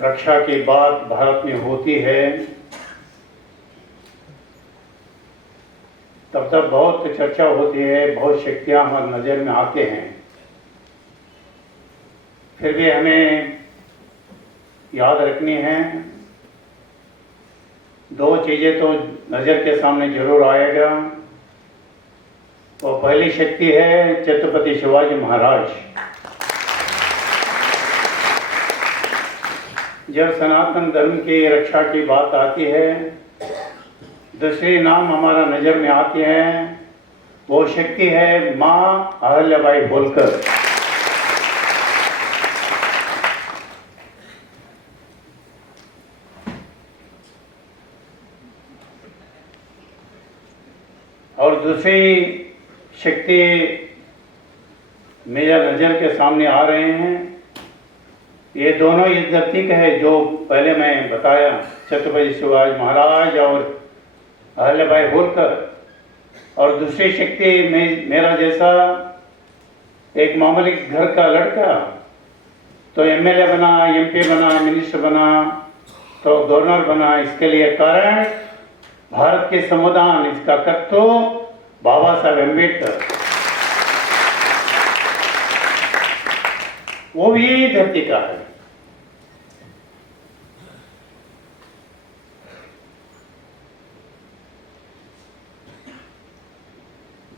रक्षा की बात भारत में होती है तब तक बहुत चर्चा होती है, बहुत शक्तियाँ हमारी नज़र में आते हैं। फिर भी हमें याद रखनी है, दो चीज़ें तो नज़र के सामने जरूर आएगा। वो पहली शक्ति है छत्रपति शिवाजी महाराज। जब सनातन धर्म की रक्षा की बात आती है, दूसरी नाम हमारा नज़र में आती है, वो शक्ति है माँ अहल्याबाई होलकर। और दूसरी शक्ति मेरा नज़र के सामने आ रहे हैं, ये दोनों इस धरती का है जो पहले मैं बताया, छत्रपति शिवाजी महाराज और अहल्याबाई होलकर। और दूसरी शक्ति मेरा जैसा एक मामूली घर का लड़का तो एमएलए बना, एमपी बना, मिनिस्टर बना, तो गवर्नर बना। इसके लिए कारण भारत के संविधान, इसका कर्ता बाबा साहब अम्बेडकर, वो भी यही धरती का है।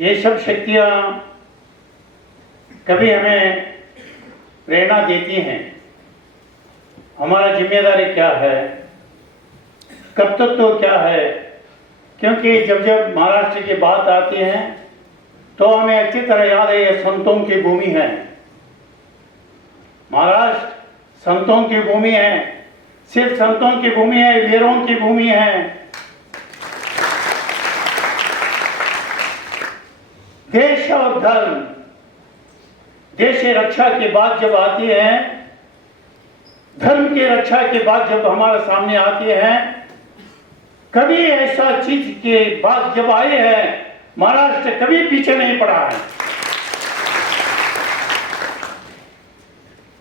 ये सब शक्तियां कभी हमें प्रेरणा देती हैं। हमारा जिम्मेदारी क्या है, कर्तव्य क्या है? क्योंकि जब जब महाराष्ट्र की बात आती है तो हमें अच्छी तरह याद है, ये संतों की भूमि है। महाराष्ट्र संतों की भूमि है, सिर्फ संतों की भूमि है, वीरों की भूमि है। देश और धर्म, देश की रक्षा की बात जब आती है, धर्म की रक्षा की बात जब हमारे सामने आती है, कभी ऐसा चीज की बात जब आई है, महाराष्ट्र कभी पीछे नहीं पड़ा है।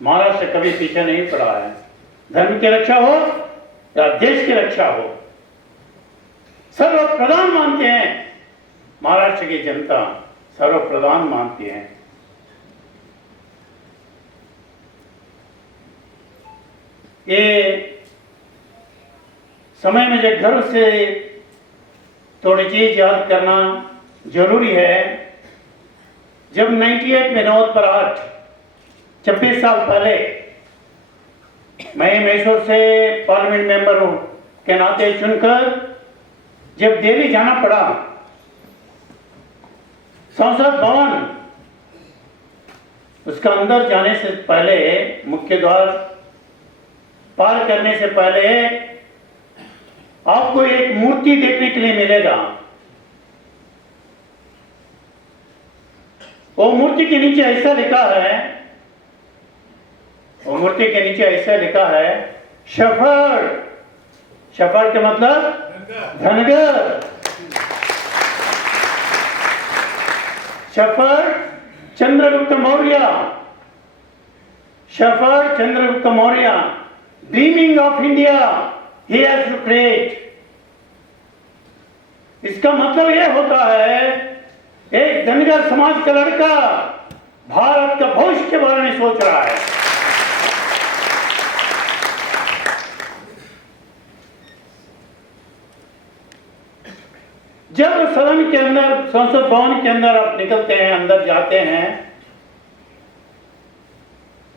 महाराष्ट्र कभी पीछे नहीं पड़ा है। धर्म की रक्षा हो या देश की रक्षा हो, सर्वप्रधान मानते हैं। महाराष्ट्र की जनता सर्वप्रधान मानती है। ये समय में जब घर से थोड़ी चीज याद करना जरूरी है। जब 98 में नौबत पर 26 साल पहले मैं मैसूर से पार्लियामेंट मेंबर के नाते चुनकर जब दिल्ली जाना पड़ा, संसद भवन, उसका अंदर जाने से पहले, मुख्य द्वार पार करने से पहले आपको एक मूर्ति देखने के लिए मिलेगा। वो मूर्ति के नीचे ऐसा लिखा है, वो मूर्ति के नीचे ऐसा लिखा है, शफर। शफर का मतलब Dhangar. Shafar Chandragupta Maurya, Shafar Chandragupta Maurya, dreaming of India he has to create। इसका मतलब यह होता है, एक धनगर समाज का लड़का भारत का भविष्य के बारे में सोच रहा है। जब सदन के अंदर, संसद भवन के अंदर आप निकलते हैं, अंदर जाते हैं,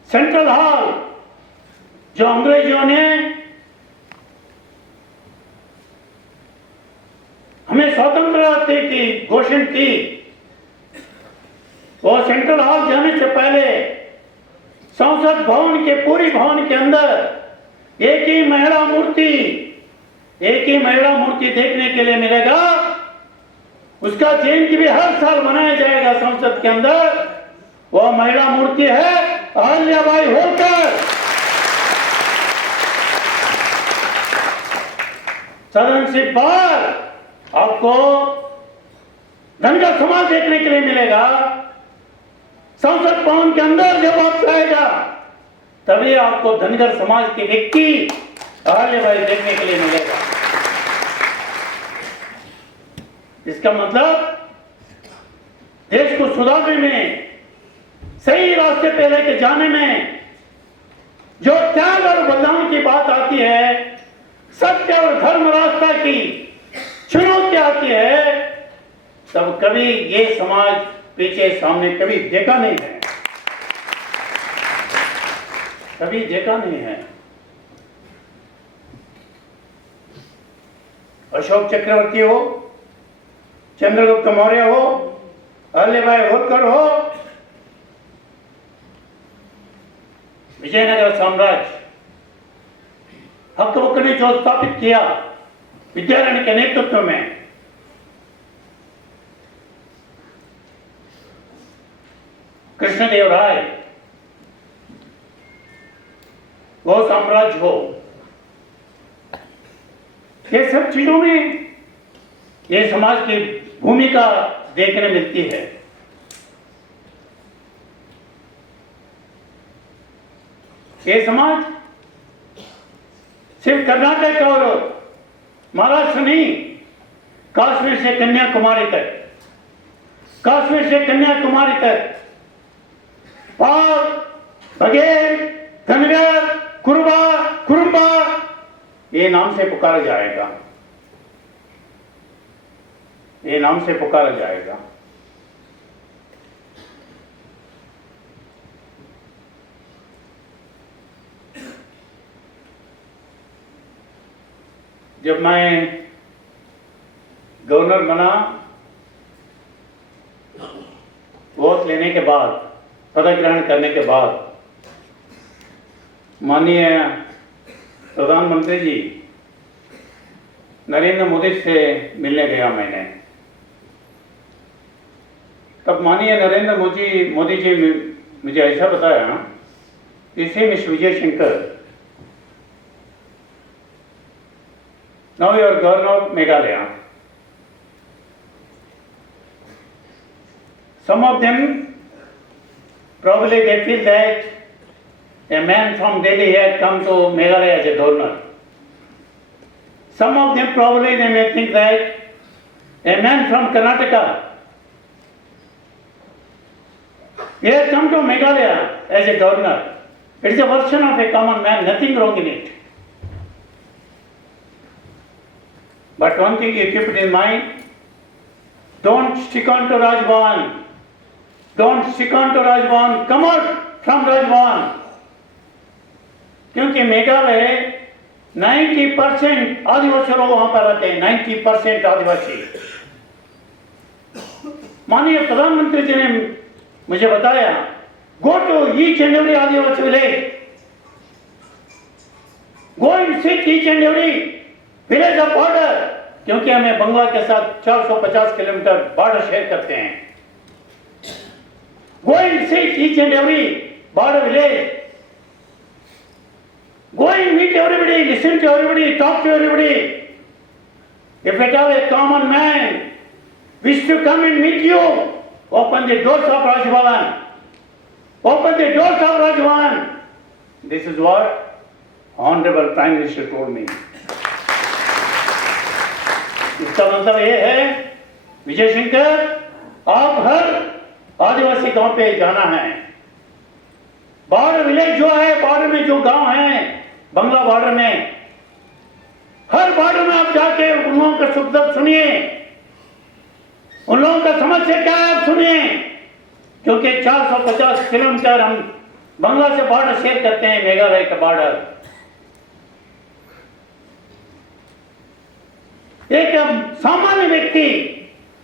सेंट्रल हॉल जो अंग्रेजों ने हमें स्वतंत्रता की घोषणा की, वो सेंट्रल हॉल जाने से पहले संसद भवन के पूरी भवन के अंदर एक ही महिला मूर्ति देखने के लिए मिलेगा। उसका जयंती भी हर साल मनाया जाएगा संसद के अंदर। वो महिला मूर्ति है अहल्याबाई होलकर। सदन से बाहर आपको धनगर समाज देखने के लिए मिलेगा। संसद भवन के अंदर जब आप जाएगा तभी आपको धनगर समाज के व्यक्ति अहल्याबाई देखने के लिए मिलेगा। इसका मतलब देश को सुधारने में, सही रास्ते पे लेके जाने में जो त्याग और बलिदान की बात आती है, सत्य और धर्म रास्ता की चुनौती आती है, तब कभी ये समाज पीछे सामने कभी देखा नहीं है, कभी देखा नहीं है। अशोक चक्रवर्ती हो, चंद्रगुप्त मौर्य हो, अहल्याबाई होलकर हो, विजयनगर साम्राज्य, हक ने जो स्थापित किया विद्यारण्य के नेतृत्व में, कृष्णदेवराय, वो साम्राज्य हो, ये सब चीजों में ये समाज की भूमिका देखने मिलती है। ये समाज सिर्फ कर्नाटक और महाराष्ट्र नहीं, कश्मीर से कन्याकुमारी तक, कश्मीर से कन्याकुमारी तक पाल, बघेल, धनगर, कुरुबा ये नाम से पुकारा जाएगा, ये नाम से पुकारा जाएगा। जब मैं गवर्नर बना, वोट लेने के बाद, पद ग्रहण करने के बाद, माननीय प्रधानमंत्री जी नरेंद्र मोदी से मिलने गया मैंने। तब माननीय नरेंद्र मोदी जी मुझे ऐसा बताया, इसे miss Vijay Shankar, now you are governor of Meghalaya. Some of them probably they feel that a man from Delhi had come to Meghalaya as a governor. Some of them probably they may think that a man from Karnataka he had come to Meghalaya as a governor. It is a version of a common man, nothing wrong in it. But one thing you keep it in mind, don't stick on to Rajbhavan. Don't stick on to Rajbhavan. Come out from Rajbhavan. क्योंकि मेघालय 90% आदिवासी लोग वहां पर रहते हैं, 90% आदिवासी। माननीय प्रधानमंत्री जी ने मुझे बताया, go to each and every Adivasi village, go and sit each and every village of border, क्योंकि हमें बंगला के साथ 450 किलोमीटर बॉर्डर शेयर करते हैं। Go and sit each and every border village. Go and meet everybody, listen to everybody, talk to everybody. If at all a common man wish to come and meet you, open the doors of Rajbhavan. Open the doors of Rajbhavan. This is what Honorable Prime Minister told me. इसका मतलब ये है, विजय शंकर, आप हर आदिवासी गांव पे जाना है। Border village जो है, बॉर्डर में जो गांव है, बंगला बॉर्डर में, हर बॉर्डर में आप जाके उन लोगों का सुख दुख सुनिए, उन लोगों का समस्या क्या है आप सुनिए, क्योंकि 450 किलोमीटर हम बंगला से बॉर्डर शेयर करते हैं, मेघालय का बॉर्डर। एक सामान्य व्यक्ति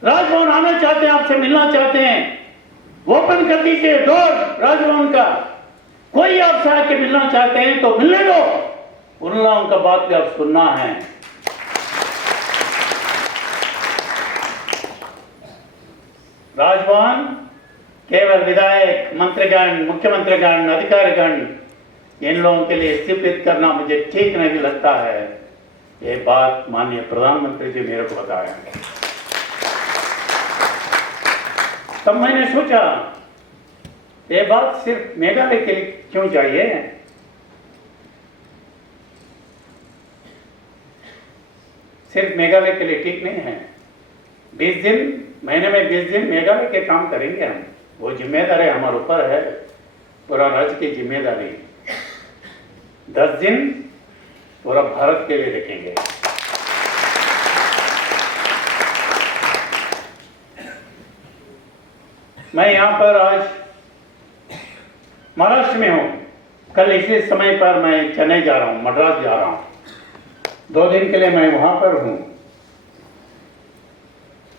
राजभवन आना चाहते हैं, आपसे मिलना चाहते हैं, ओपन कर दीजिए डोर राजभवन का। कोई आपसे आके मिलना चाहते हैं तो मिलने दो, उन लोगों का बात भी आप सुनना है। राजभवन केवल विधायक, मंत्रीगण, मुख्यमंत्रीगण, अधिकारीगण, इन लोगों के लिए स्थापित करना मुझे ठीक नहीं लगता है। ये बात माननीय प्रधानमंत्री जी मेरे को बताया। तब मैंने सोचा, ये बात सिर्फ मेघालय के लिए क्यों चाहिए, सिर्फ मेघालय के लिए ठीक नहीं है। 20 दिन, महीने में 20 दिन मेघालय के काम करेंगे हम। वो जिम्मेदारी हमारे ऊपर है, पूरा राज्य की जिम्मेदारी। 10 दिन पूरा भारत के लिए देखेंगे। मैं यहाँ पर आज महाराष्ट्र में हूँ। कल इसी समय पर मैं चेन्नई जा रहा हूँ, मद्रास जा रहा हूँ। 2 दिन के लिए मैं वहाँ पर हूँ।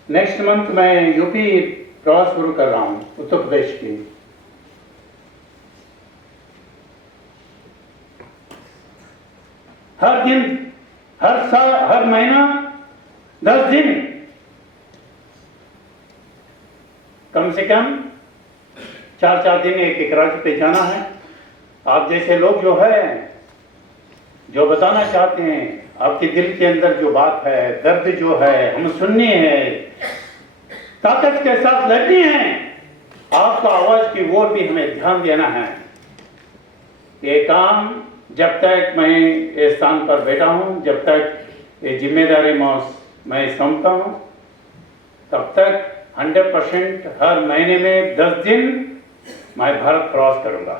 नेक्स्ट मंथ मैं यूपी प्रवास शुरू कर रहा हूँ, उत्तर प्रदेश की। हर दिन, हर साल, हर महीना 10 दिन कम से कम 4-4 दिन एक राज्य पे जाना है। आप जैसे लोग जो है, जो बताना चाहते हैं, आपके दिल के अंदर जो बात है, दर्द जो है, हम सुननी है, ताकत के साथ लड़नी है। आपका आवाज की ओर भी हमें ध्यान देना है। ये काम जब तक मैं इस स्थान पर बैठा हूं, जब तक ये जिम्मेदारी मैं समझता हूं, तब तक 100% हर महीने में 10 दिन मैं भारत प्रवास करूंगा।